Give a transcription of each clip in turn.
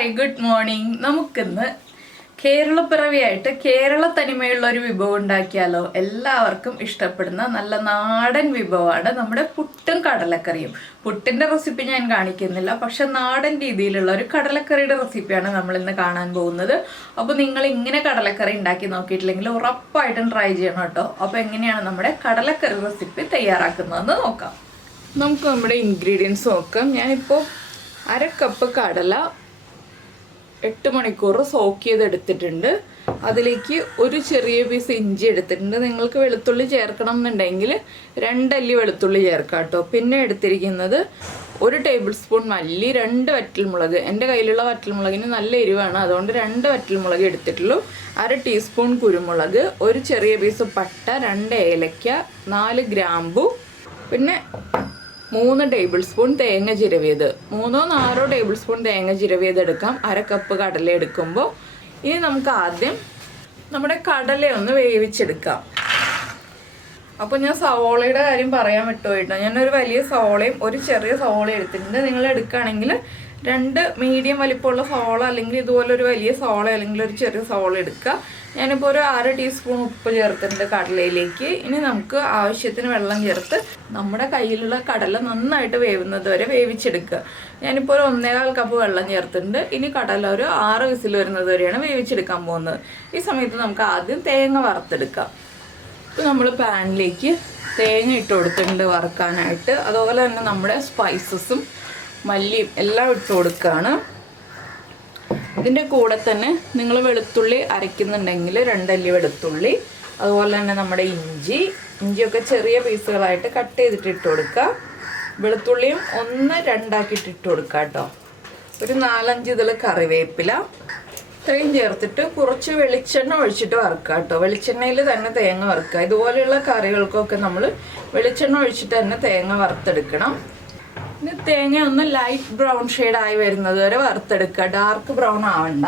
Hi good morning. നമുക്കിന്ന് കേരളപ്പിറവിയായിട്ട് കേരള തനിമയുള്ള ഒരു വിഭവം ഉണ്ടാക്കിയാലോ. എല്ലാവർക്കും ഇഷ്ടപ്പെടുന്ന നല്ല നാടൻ വിഭവമാണ് നമ്മുടെ പുട്ടും കടലക്കറിയും. പുട്ടിൻ്റെ റെസിപ്പി ഞാൻ കാണിക്കുന്നില്ല, പക്ഷെ നാടൻ രീതിയിലുള്ള ഒരു കടലക്കറിയുടെ റെസിപ്പിയാണ് നമ്മൾ ഇന്ന് കാണാൻ പോകുന്നത്. അപ്പോൾ നിങ്ങൾ ഇങ്ങനെ കടലക്കറി ഉണ്ടാക്കി നോക്കിയിട്ടില്ലെങ്കിൽ ഉറപ്പായിട്ടും ട്രൈ ചെയ്യണം കേട്ടോ. അപ്പോൾ എങ്ങനെയാണ് നമ്മുടെ കടലക്കറി റെസിപ്പി തയ്യാറാക്കുന്നതെന്ന് നോക്കാം. നമുക്ക് നമ്മുടെ ഇൻഗ്രീഡിയൻസ് നോക്കാം. ഞാനിപ്പോൾ 1/2 കപ്പ് കടല 8 മണിക്കൂർ സോക്ക് ചെയ്തെടുത്തിട്ടുണ്ട്. അതിലേക്ക് ഒരു ചെറിയ പീസ് ഇഞ്ചി എടുത്തിട്ടുണ്ട്. നിങ്ങൾക്ക് വെളുത്തുള്ളി ചേർക്കണം എന്നുണ്ടെങ്കിൽ 2 അല്ലി വെളുത്തുള്ളി ചേർക്കാം കേട്ടോ. പിന്നെ എടുത്തിരിക്കുന്നത് 1 ടേബിൾ സ്പൂൺ മല്ലി, 2 വറ്റൽമുളക്. എൻ്റെ കയ്യിലുള്ള വറ്റൽമുളകിന് നല്ല എരിവാണ്, അതുകൊണ്ട് 2 വറ്റൽമുളക് എടുത്തിട്ടുള്ളൂ. 1/2 ടീസ്പൂൺ കുരുമുളക്, ഒരു ചെറിയ പീസ് പട്ട, 2 ഏലക്ക, 4 ഗ്രാമ്പു, പിന്നെ 3 ടേബിൾ സ്പൂൺ തേങ്ങ ചിരവിയത്. 3-4 ടേബിൾ സ്പൂൺ തേങ്ങ ചിരവിയത് എടുക്കാം 1/2 കപ്പ് കടല എടുക്കുമ്പോൾ. ഇനി നമുക്ക് ആദ്യം നമ്മുടെ കടലയൊന്ന് വേവിച്ചെടുക്കാം. അപ്പോൾ ഞാൻ സവോളയുടെ കാര്യം പറയാൻ വിട്ടുപോയിട്ടോ. ഞാനൊരു വലിയ സവോളയും ഒരു ചെറിയ സവോളയും എടുത്തിട്ടുണ്ട്. നിങ്ങൾ എടുക്കുകയാണെങ്കിൽ 2 മീഡിയം വലിപ്പമുള്ള സവോള, അല്ലെങ്കിൽ ഇതുപോലെ ഒരു വലിയ സവോള, അല്ലെങ്കിൽ ഒരു ചെറിയ സവോള എടുക്കുക. ഞാനിപ്പോൾ ഒരു 1/2 ടീസ്പൂൺ ഉപ്പ് ചേർത്തിട്ടുണ്ട് കടലയിലേക്ക്. ഇനി നമുക്ക് ആവശ്യത്തിന് വെള്ളം ചേർത്ത് നമ്മുടെ കയ്യിലുള്ള കടല നന്നായിട്ട് വേവുന്നത് വരെ വേവിച്ചെടുക്കുക. ഞാനിപ്പോൾ ഒരു 1.25 കപ്പ് വെള്ളം ചേർത്തിട്ടുണ്ട്. ഇനി കടല ഒരു 6 വിസിൽ വരുന്നത് വരെയാണ് വേവിച്ചെടുക്കാൻ പോകുന്നത്. ഈ സമയത്ത് നമുക്ക് ആദ്യം തേങ്ങ വറുത്തെടുക്കാം. ഇപ്പോൾ നമ്മൾ പാനിലേക്ക് തേങ്ങ ഇട്ട് കൊടുത്തിട്ടുണ്ട് വറുക്കാനായിട്ട്. അതുപോലെ തന്നെ നമ്മുടെ സ്പൈസസും മല്ലിയും എല്ലാം ഇട്ട് കൊടുക്കുകയാണ്. ഇതിൻ്റെ കൂടെ തന്നെ നിങ്ങൾ വെളുത്തുള്ളി അരയ്ക്കുന്നുണ്ടെങ്കിൽ 2 അല്ലി വെളുത്തുള്ളി, അതുപോലെ തന്നെ നമ്മുടെ ഇഞ്ചിയൊക്കെ ചെറിയ പീസുകളായിട്ട് കട്ട് ചെയ്തിട്ട് ഇട്ട് കൊടുക്കുക. വെളുത്തുള്ളിയും 1-2 ആക്കിയിട്ട് ഇട്ട് കൊടുക്കുക കേട്ടോ. ഒരു 4-5 ഇതിൽ കറിവേപ്പില ഇത്രയും ചേർത്തിട്ട് കുറച്ച് വെളിച്ചെണ്ണ ഒഴിച്ചിട്ട് വറുക്കുക കേട്ടോ. വെളിച്ചെണ്ണയിൽ തന്നെ തേങ്ങ വറുക്കുക. ഇതുപോലെയുള്ള കറികൾക്കൊക്കെ നമ്മൾ വെളിച്ചെണ്ണ ഒഴിച്ചിട്ട് തന്നെ തേങ്ങ വറുത്തെടുക്കണം. ഇനി തേങ്ങ ഒന്ന് ലൈറ്റ് ബ്രൗൺ ഷെയ്ഡായി വരുന്നത് വരെ വറുത്തെടുക്കുക, ഡാർക്ക് ബ്രൗൺ ആവണ്ട.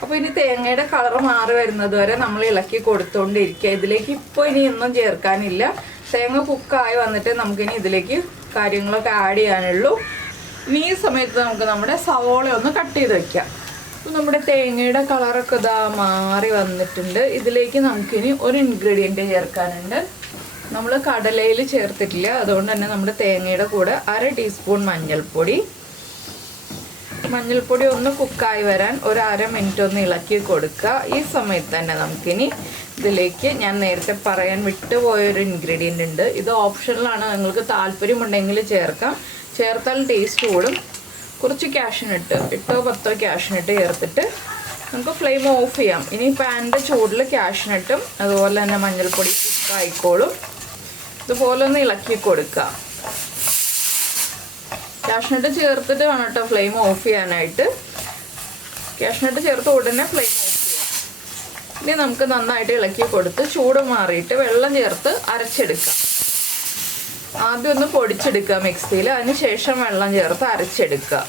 അപ്പോൾ ഇനി തേങ്ങയുടെ കളർ മാറി വരുന്നത് വരെ നമ്മൾ ഇളക്കി കൊടുത്തുകൊണ്ടിരിക്കുക. ഇതിലേക്ക് ഇപ്പോൾ ഇനി ഒന്നും ചേർക്കാനില്ല. തേങ്ങ കുക്കായി വന്നിട്ട് നമുക്കിനി ഇതിലേക്ക് കാര്യങ്ങളൊക്കെ ആഡ് ചെയ്യാനുള്ളൂ. ഇനി ഈ സമയത്ത് നമുക്ക് നമ്മുടെ സവോള ഒന്ന് കട്ട് ചെയ്ത് വയ്ക്കാം. അപ്പോൾ നമ്മുടെ തേങ്ങയുടെ കളറൊക്കെ ഇതാ മാറി വന്നിട്ടുണ്ട്. ഇതിലേക്ക് നമുക്കിനി ഒരു ഇൻഗ്രീഡിയൻറ്റ് ചേർക്കാനുണ്ട്. നമ്മൾ കടലയിൽ ചേർത്തിട്ടില്ല, അതുകൊണ്ട് തന്നെ നമ്മുടെ തേങ്ങയുടെ കൂടെ 1/2 ടീസ്പൂൺ മഞ്ഞൾപ്പൊടി. മഞ്ഞൾപ്പൊടി ഒന്ന് കുക്കായി വരാൻ ഒരു 1/2 മിനിറ്റ് ഒന്ന് ഇളക്കി കൊടുക്കുക. ഈ സമയത്ത് തന്നെ നമുക്കിനി ഇതിലേക്ക് ഞാൻ നേരത്തെ പറയാൻ വിട്ടുപോയൊരു ഇൻഗ്രീഡിയൻ്റ് ഉണ്ട്. ഇത് ഓപ്ഷണലാണ്, നിങ്ങൾക്ക് താല്പര്യമുണ്ടെങ്കിൽ ചേർക്കാം. ചേർത്താൽ ടേസ്റ്റ് കൂടും. കുറച്ച് ക്യാഷ്നട്ട് 8-10 ക്യാഷ്നട്ട് ചേർത്തിട്ട് നമുക്ക് ഫ്ലെയിം ഓഫ് ചെയ്യാം. ഇനി പാനിൻ്റെ ചൂടിൽ ക്യാഷ്നട്ടും അതുപോലെ തന്നെ മഞ്ഞൾപ്പൊടി കുക്കായിക്കോളും. ഇതുപോലെ ഒന്ന് ഇളക്കി കൊടുക്കുക. ക്യാഷ്നട്ട് ചേർത്തിട്ട് വേണം കേട്ടോ ഫ്ലെയിം ഓഫ് ചെയ്യാനായിട്ട്. ക്യാഷ്നട്ട് ചേർത്ത് ഉടനെ ഫ്ലെയിം ഓഫ് ചെയ്യാം. ഇനി നമുക്ക് നന്നായിട്ട് ഇളക്കി കൊടുത്ത് ചൂട് മാറിയിട്ട് വെള്ളം ചേർത്ത് അരച്ചെടുക്കാം. ആദ്യം ഒന്ന് പൊടിച്ചെടുക്കുക മിക്സിയിൽ, അതിന് ശേഷം വെള്ളം ചേർത്ത് അരച്ചെടുക്കുക.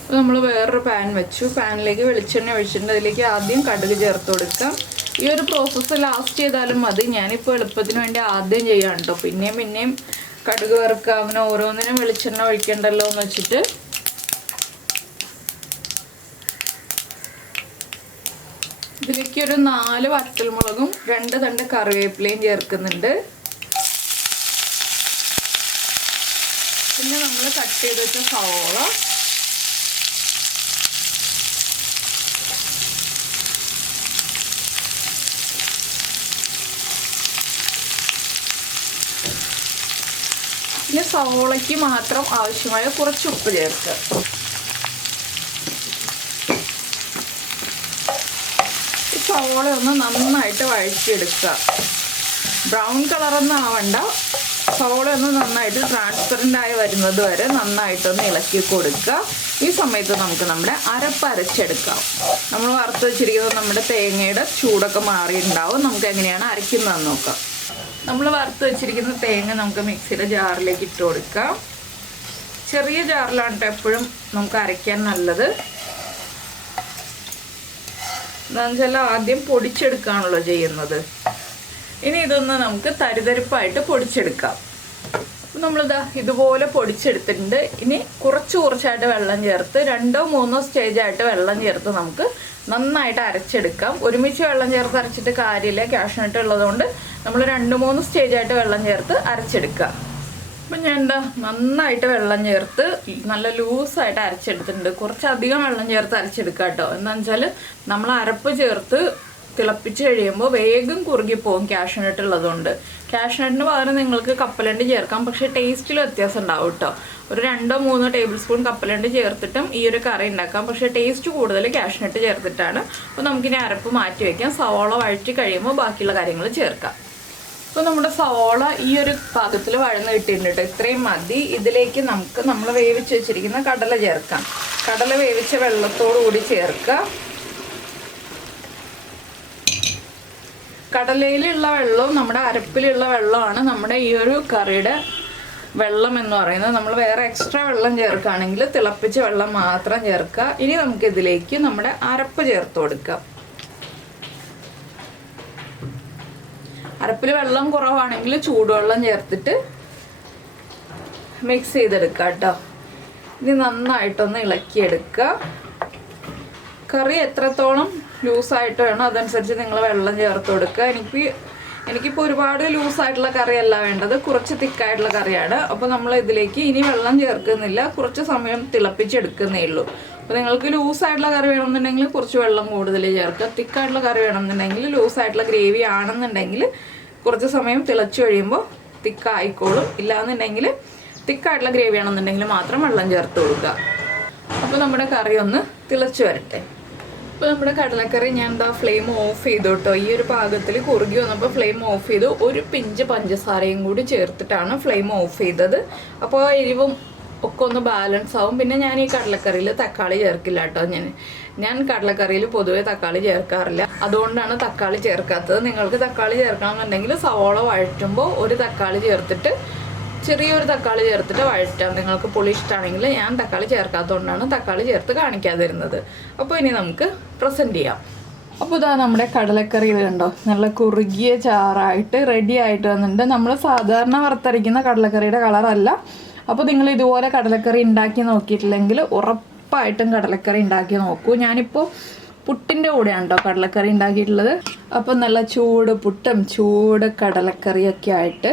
അപ്പോൾ നമ്മൾ വേറൊരു പാൻ വെച്ചു. പാനിലേക്ക് വെളിച്ചെണ്ണ ഒഴിച്ചിട്ടുണ്ട്. അതിലേക്ക് ആദ്യം കടുക് ചേർത്ത് കൊടുക്കാം. ഈ ഒരു പ്രോസസ്സ് ലാസ്റ്റ് ചെയ്താലും മതി. ഞാനിപ്പോൾ എളുപ്പത്തിന് വേണ്ടി ആദ്യം ചെയ്യാം കേട്ടോ. പിന്നെയും കടുക് വറുക്കുക, അങ്ങനെ ഓരോന്നിനും വെളിച്ചെണ്ണ ഒഴിക്കണ്ടല്ലോ എന്ന് വെച്ചിട്ട്. ഇതിലേക്ക് ഒരു 4 വറ്റൽമുളകും 2 തണ്ട് കറിവേപ്പിലയും ചേർക്കുന്നുണ്ട്. പിന്നെ നമ്മൾ കട്ട് ചെയ്ത് വെച്ച സവോള, പിന്നെ സവോളയ്ക്ക് മാത്രം ആവശ്യമായ കുറച്ച് ഉപ്പ് ചേർക്കുക. ഈ സവോള ഒന്ന് നന്നായിട്ട് വഴറ്റിയെടുക്കുക. ബ്രൗൺ കളറൊന്നും ആവണ്ട. സവോള ഒന്ന് നന്നായിട്ട് ട്രാൻസ്പെറൻ്റ് ആയി വരുന്നത് വരെ നന്നായിട്ടൊന്ന് ഇളക്കി കൊടുക്കുക. ഈ സമയത്ത് നമുക്ക് നമ്മുടെ അരപ്പ് അരച്ചെടുക്കാം. നമ്മൾ വറുത്ത് വെച്ചിരിക്കുന്നത് നമ്മുടെ തേങ്ങയുടെ ചൂടൊക്കെ മാറിയിട്ടുണ്ടാവും. നമുക്ക് എങ്ങനെയാണ് അരയ്ക്കുന്നതെന്ന് നോക്കാം. നമ്മൾ വറുത്ത് വെച്ചിരിക്കുന്ന തേങ്ങ നമുക്ക് മിക്സിയുടെ ജാറിലേക്ക് ഇട്ട് കൊടുക്കാം. ചെറിയ ജാറിലാണ് കേട്ടോ എപ്പോഴും നമുക്ക് അരയ്ക്കാൻ നല്ലത്. എന്താണെന്ന് വെച്ചാൽ ആദ്യം പൊടിച്ചെടുക്കുകയാണല്ലോ ചെയ്യുന്നത്. ഇനി ഇതൊന്ന് നമുക്ക് തരിതരിപ്പായിട്ട് പൊടിച്ചെടുക്കാം. നമ്മളിതാ ഇതുപോലെ പൊടിച്ചെടുത്തിട്ടുണ്ട്. ഇനി കുറച്ചായിട്ട് വെള്ളം ചേർത്ത് 2-3 സ്റ്റേജായിട്ട് വെള്ളം ചേർത്ത് നമുക്ക് നന്നായിട്ട് അരച്ചെടുക്കാം. ഒരുമിച്ച് വെള്ളം ചേർത്ത് അരച്ചിട്ട് കാര്യമില്ല, കാഷ്നട്ട് ഉള്ളതുകൊണ്ട് നമ്മൾ 2-3 സ്റ്റേജായിട്ട് വെള്ളം ചേർത്ത് അരച്ചെടുക്കുക. അപ്പം ഞാൻ എന്താ നന്നായിട്ട് വെള്ളം ചേർത്ത് നല്ല ലൂസായിട്ട് അരച്ചെടുത്തിട്ടുണ്ട്. കുറച്ചധികം വെള്ളം ചേർത്ത് അരച്ചെടുക്കുക കേട്ടോ. എന്താണെന്ന് വെച്ചാൽ നമ്മൾ അരപ്പ് ചേർത്ത് തിളപ്പിച്ച് കഴിയുമ്പോൾ വേഗം കുറുകിപ്പോവും കാഷ്നട്ട് ഉള്ളതുകൊണ്ട്. കാഷ്നട്ടിന് പകരം നിങ്ങൾക്ക് കപ്പലണ്ടി ചേർക്കാം, പക്ഷേ ടേസ്റ്റിൽ വ്യത്യാസം ഉണ്ടാവും കേട്ടോ. ഒരു 2-3 ടേബിൾ സ്പൂൺ കപ്പലണ്ടി ചേർത്തിട്ടും ഈ ഒരു കറി ഉണ്ടാക്കാം, പക്ഷേ ടേസ്റ്റ് കൂടുതൽ കാഷ്നട്ട് ചേർത്തിട്ടാണ്. അപ്പോൾ നമുക്കിനി അരപ്പ് മാറ്റി വയ്ക്കാം. സവോള വഴറ്റി കഴിയുമ്പോൾ ബാക്കിയുള്ള കാര്യങ്ങൾ ചേർക്കാം. അപ്പോൾ നമ്മുടെ സവോള ഈ ഒരു പാകത്തിൽ വഴന്ന് കിട്ടിയിട്ടുണ്ട് കേട്ടോ. ഇത്രയും മതി. ഇതിലേക്ക് നമുക്ക് നമ്മൾ വേവിച്ച് വെച്ചിരിക്കുന്ന കടല ചേർക്കാം. കടല വേവിച്ച വെള്ളത്തോടു കൂടി ചേർക്കുക. കടലയിലുള്ള വെള്ളവും നമ്മുടെ അരപ്പിലുള്ള വെള്ളമാണ് നമ്മുടെ ഈ ഒരു കറിയുടെ വെള്ളം എന്ന് പറയുന്നത്. നമ്മൾ വേറെ എക്സ്ട്രാ വെള്ളം ചേർക്കുകയാണെങ്കിൽ തിളപ്പിച്ച വെള്ളം മാത്രം ചേർക്കുക. ഇനി നമുക്കിതിലേക്ക് നമ്മുടെ അരപ്പ് ചേർത്ത് കൊടുക്കാം. അരപ്പിൽ വെള്ളം കുറവാണെങ്കിൽ ചൂടുവെള്ളം ചേർത്തിട്ട് മിക്സ് ചെയ്തെടുക്കുക കേട്ടോ. ഇനി നന്നായിട്ടൊന്ന് ഇളക്കിയെടുക്കുക. കറി എത്രത്തോളം ലൂസായിട്ട് വേണം അതനുസരിച്ച് നിങ്ങൾ വെള്ളം ചേർത്ത് കൊടുക്കുക. എനിക്കിപ്പോൾ ഒരുപാട് ലൂസായിട്ടുള്ള കറിയല്ല വേണ്ടത്, കുറച്ച് തിക്കായിട്ടുള്ള കറിയാണ്. അപ്പോൾ നമ്മൾ ഇതിലേക്ക് ഇനി വെള്ളം ചേർക്കുന്നില്ല, കുറച്ച് സമയം തിളപ്പിച്ചെടുക്കുന്നേ ഉള്ളൂ. അപ്പോൾ നിങ്ങൾക്ക് ലൂസായിട്ടുള്ള കറി വേണമെന്നുണ്ടെങ്കിൽ കുറച്ച് വെള്ളം കൂടുതൽ ചേർക്കുക. തിക്കായിട്ടുള്ള കറി വേണമെന്നുണ്ടെങ്കിൽ ലൂസായിട്ടുള്ള ഗ്രേവി ആണെന്നുണ്ടെങ്കിൽ കുറച്ച് സമയം തിളച്ച് കഴിയുമ്പോൾ തിക്കായിക്കോളും. ഇല്ലാന്നുണ്ടെങ്കിൽ തിക്കായിട്ടുള്ള ഗ്രേവി ആണെന്നുണ്ടെങ്കിൽ മാത്രം വെള്ളം ചേർത്ത് കൊടുക്കുക. അപ്പോൾ നമ്മുടെ കറി ഒന്ന് തിളച്ച് വരട്ടെ. അപ്പോൾ നമ്മുടെ കടലക്കറി ഞാൻ എന്താ ഫ്ലെയിം ഓഫ് ചെയ്തു കേട്ടോ. ഈ ഒരു പാകത്തിൽ കുറുകി വന്നപ്പോൾ ഫ്ലെയിം ഓഫ് ചെയ്തു. ഒരു പിഞ്ച് പഞ്ചസാരയും കൂടി ചേർത്തിട്ടാണ് ഫ്ലെയിം ഓഫ് ചെയ്തത്. അപ്പോൾ എരിവും ഒക്കെ ഒന്ന് ബാലൻസ് ആവും. പിന്നെ ഞാൻ ഈ കടലക്കറിയിൽ തക്കാളി ചേർക്കില്ല കേട്ടോ. ഞാൻ കടലക്കറിയിൽ പൊതുവെ തക്കാളി ചേർക്കാറില്ല, അതുകൊണ്ടാണ് തക്കാളി ചേർക്കാത്തത്. നിങ്ങൾക്ക് തക്കാളി ചേർക്കണമെന്നുണ്ടെങ്കിൽ സവോള വഴറ്റുമ്പോൾ ഒരു തക്കാളി ചേർത്തിട്ട് ചെറിയൊരു തക്കാളി ചേർത്തിട്ട് വഴറ്റാം. നിങ്ങൾക്ക് പുളി ഇഷ്ടമാണെങ്കിൽ. ഞാൻ തക്കാളി ചേർക്കാത്തതുകൊണ്ടാണ് തക്കാളി ചേർത്ത് കാണിക്കാതിരുന്നത്. അപ്പോൾ ഇനി നമുക്ക് പ്രസൻറ്റ് ചെയ്യാം. അപ്പോൾ ഇതാ നമ്മുടെ കടലക്കറി ഇത് കണ്ടോ, നല്ല കുറുകിയ ചാറായിട്ട് റെഡി ആയിട്ട് വന്നിട്ടുണ്ട്. നമ്മൾ സാധാരണ വറുത്തരയ്ക്കുന്ന കടലക്കറിയുടെ കളറല്ല. അപ്പോൾ നിങ്ങൾ ഇതുപോലെ കടലക്കറി ഉണ്ടാക്കി നോക്കിയിട്ടില്ലെങ്കിൽ ഉറപ്പായിട്ടും കടലക്കറി ഉണ്ടാക്കി നോക്കൂ. ഞാനിപ്പോൾ പുട്ടിൻ്റെ കൂടെയാണ് കേട്ടോ കടലക്കറി ഉണ്ടാക്കിയിട്ടുള്ളത്. അപ്പോൾ നല്ല ചൂട് പുട്ടും ചൂട് കടലക്കറിയൊക്കെ ആയിട്ട്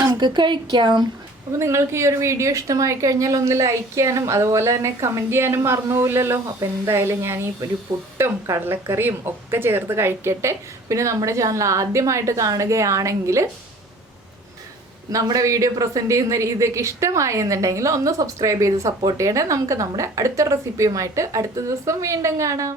നമുക്ക് കഴിക്കാം. അപ്പോൾ നിങ്ങൾക്ക് ഈ ഒരു വീഡിയോ ഇഷ്ടമായി കഴിഞ്ഞാൽ ഒന്ന് ലൈക്ക് ചെയ്യാനും അതുപോലെ തന്നെ കമൻറ്റ് ചെയ്യാനും മറന്നുപോയില്ലല്ലോ. അപ്പോൾ എന്തായാലും ഞാൻ ഈ ഒരു പുട്ടും കടലക്കറിയും ഒക്കെ ചേർത്ത് കഴിക്കട്ടെ. പിന്നെ നമ്മുടെ ചാനൽ ആദ്യമായിട്ട് കാണുകയാണെങ്കിൽ നമ്മുടെ വീഡിയോ പ്രസൻറ്റ് ചെയ്യുന്ന രീതിയൊക്കെ ഇഷ്ടമായി എന്നുണ്ടെങ്കിൽ ഒന്ന് സബ്സ്ക്രൈബ് ചെയ്ത് സപ്പോർട്ട് ചെയ്യണേ. നമുക്ക് നമ്മുടെ അടുത്ത റെസിപ്പിയുമായിട്ട് അടുത്ത ദിവസം വീണ്ടും കാണാം.